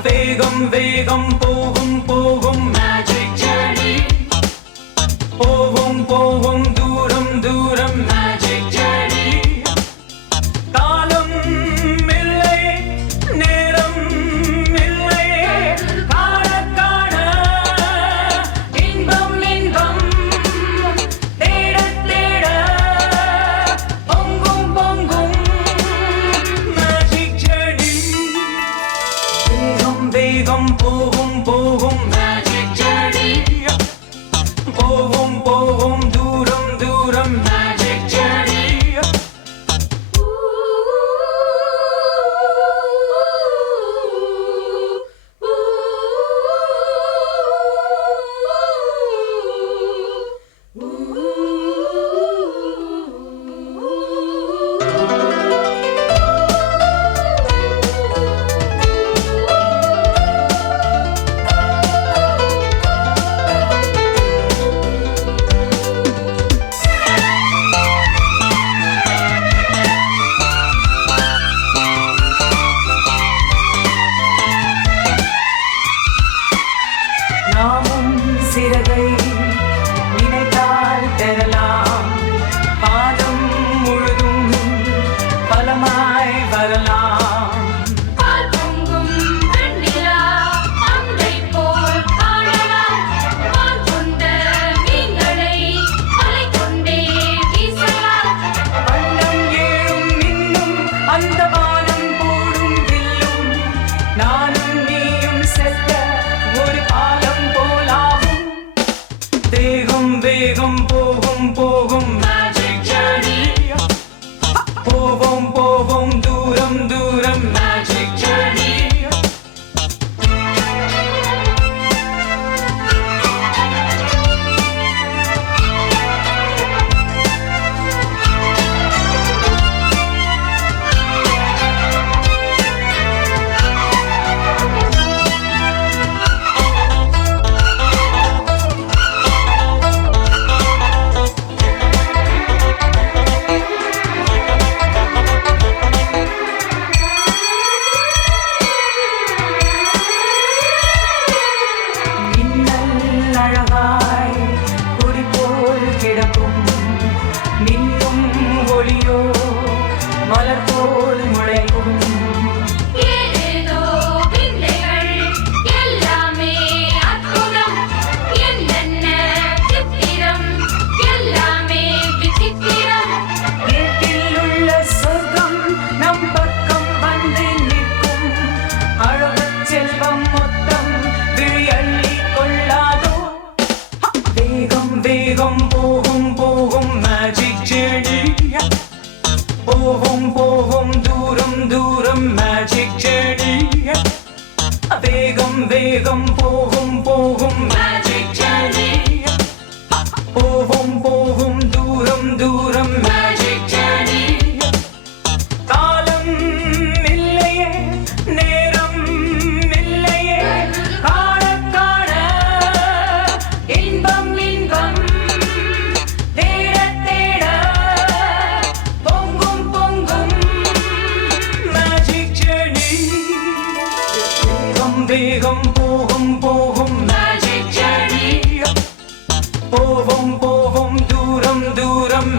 வேகம் வேகம் போகும் போகும் மேஜிக் ஜர்னி போகும் போகும் தூரம் தூரம் மேஜிக் ஜர்னி காலம் இல்லை நேரம் இல்லை காண காண இன்பம் இன்பம் தேட தேட பொங்கும் பொங்கும் மேஜிக் ஜர்னி வேகம் வேகம் போகும் போகும் மேஜிக் ஜர்னி போகும் போகும் தூரம் தூரம் மேஜிக் ஜர்னி நாமும் சிறகை நினைத்தால் பெறலாம் பாதம் முழுதும் பலமாய் வரலாம் பால் பொங்கும் வெண்ணிலா அம்பை போல் காணலாம் பால் கொண்ட மீன்களை அலை கொண்டே வீசலாம் வண்ணம் ஏழும் மின்னும் அந்த வானம் போடும் வில்லும் நானும் நீயும் செல்ல ஒரு பாலம் போலாகும் வேகம் வேகம் போகும் போகும் மேஜிக் ஜர்னி போவோம் போவோம் தூரம் தூரம் மேஜிக் ஜர்னி மின்னல் அழகாய் கொடி போல் கிடக்கும் மின்னும் ஒளியோ மலர் போல் முளைக்கும் ஏதேதோ விந்தைகள் எல்லாமே அற்புதம் என்னென்ன சித்திரம் எல்லாமே விசித்திரம் வீட்டில் உள்ள சொர்க்கம் நம் பக்கம் வந்து நிற்கும் அழகுச் செல்வம் மொத்தம் விழி அள்ளி கொள்ளாதோ வேகம் வேகம் போகும் போகும் மேஜிக் ஜர்னி போகும் போகும் தூரம் தூரம் மேஜிக் ஜர்னி வேகம் வேகம் போகும் போகும் மேஜிக் ஜர்னி போகும் போகும் தூரம் தூரம் மேஜிக் ஜர்னி காலம் இல்லையே நேரம் இல்லையே காண காண இன்பம் இன்பம் தேட தேட பொங்கும் பொங்கும் மேஜிக் ஜர்னி வேகம் வேகம் போகும் போகும் மேஜிக் ஜர்னி போவோம் போவோம் தூரம் தூரம்